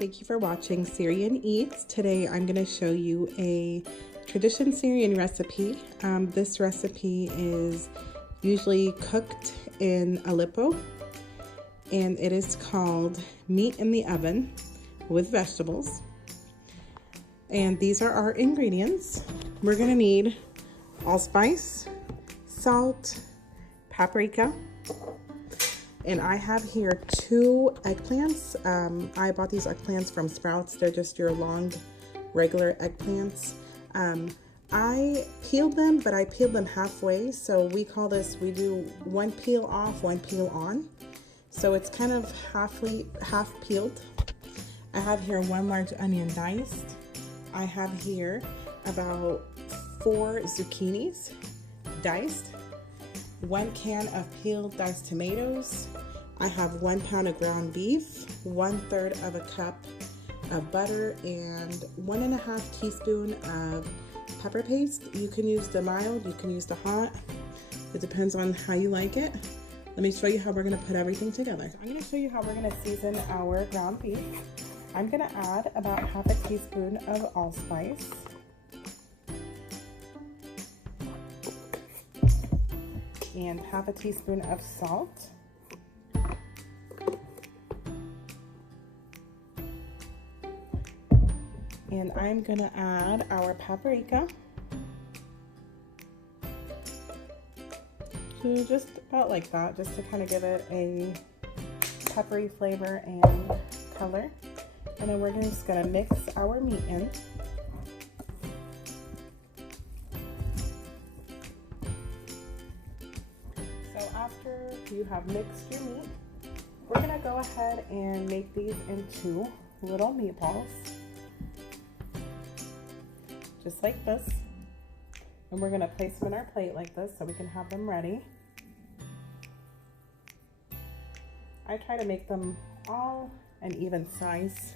Thank you for watching Syrian Eats. Today I'm going to show you a tradition Syrian recipe. This recipe is usually cooked in Aleppo, and it is called meat in the oven with vegetables. And these are our ingredients. We're going to need allspice, salt, paprika, and I have here 2 eggplants. I bought these eggplants from Sprouts. They're just your long, regular eggplants. I peeled them, but I peeled them halfway. So we do one peel off, one peel on. So it's kind of half peeled. I have here 1 large onion diced. I have here about 4 zucchinis diced. 1 can of peeled diced tomatoes. I have 1 pound of ground beef, 1/3 of a cup of butter, and 1.5 teaspoon of pepper paste. You can use the mild, you can use the hot. It depends on how you like it. Let me show you how we're gonna put everything together. I'm gonna show you how we're gonna season our ground beef. I'm gonna add about 1/2 teaspoon of allspice. And 1/2 teaspoon of salt. And I'm gonna add our paprika. So just about like that, just to kind of give it a peppery flavor and color. And then we're just gonna mix our meat in. After you have mixed your meat, we're gonna go ahead and make these into little meatballs, just like this. And we're gonna place them in our plate like this so we can have them ready. I try to make them all an even size.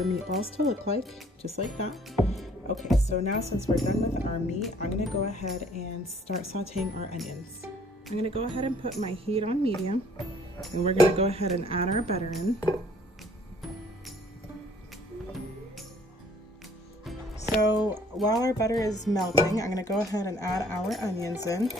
Meatballs to look like, just like that. Okay, so now since we're done with our meat, I'm gonna go ahead and start sauteing our onions. I'm gonna go ahead and put my heat on medium, and we're gonna go ahead and add our butter in. So while our butter is melting, I'm gonna go ahead and add our onions in.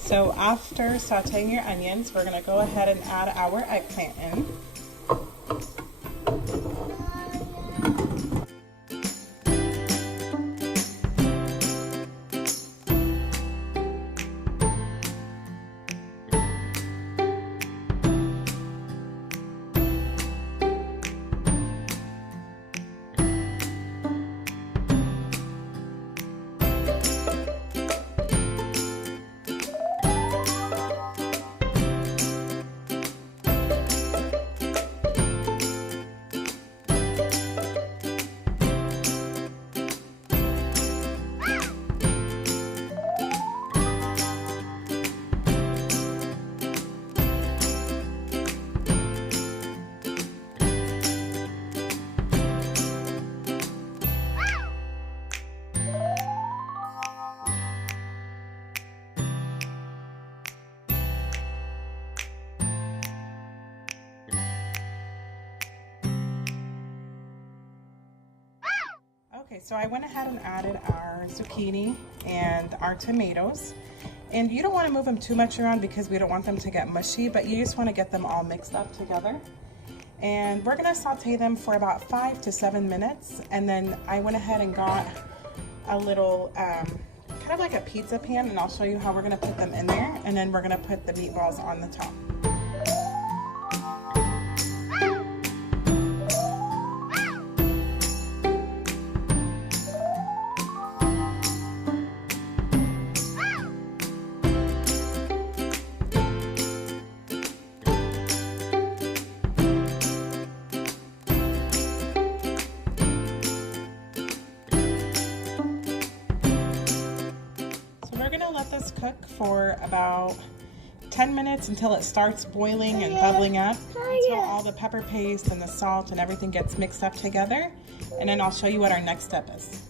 So after sauteing your onions, we're gonna go ahead and add our eggplant in. Okay, so I went ahead and added our zucchini and our tomatoes. And you don't want to move them too much around because we don't want them to get mushy, but you just want to get them all mixed up together. And we're gonna saute them for about 5 to 7 minutes. And then I went ahead and got a little, kind of like a pizza pan, and I'll show you how we're gonna put them in there. And then we're gonna put the meatballs on the top. We're gonna let this cook for about 10 minutes until it starts boiling and bubbling up, until all the pepper paste and the salt and everything gets mixed up together. And then I'll show you what our next step is.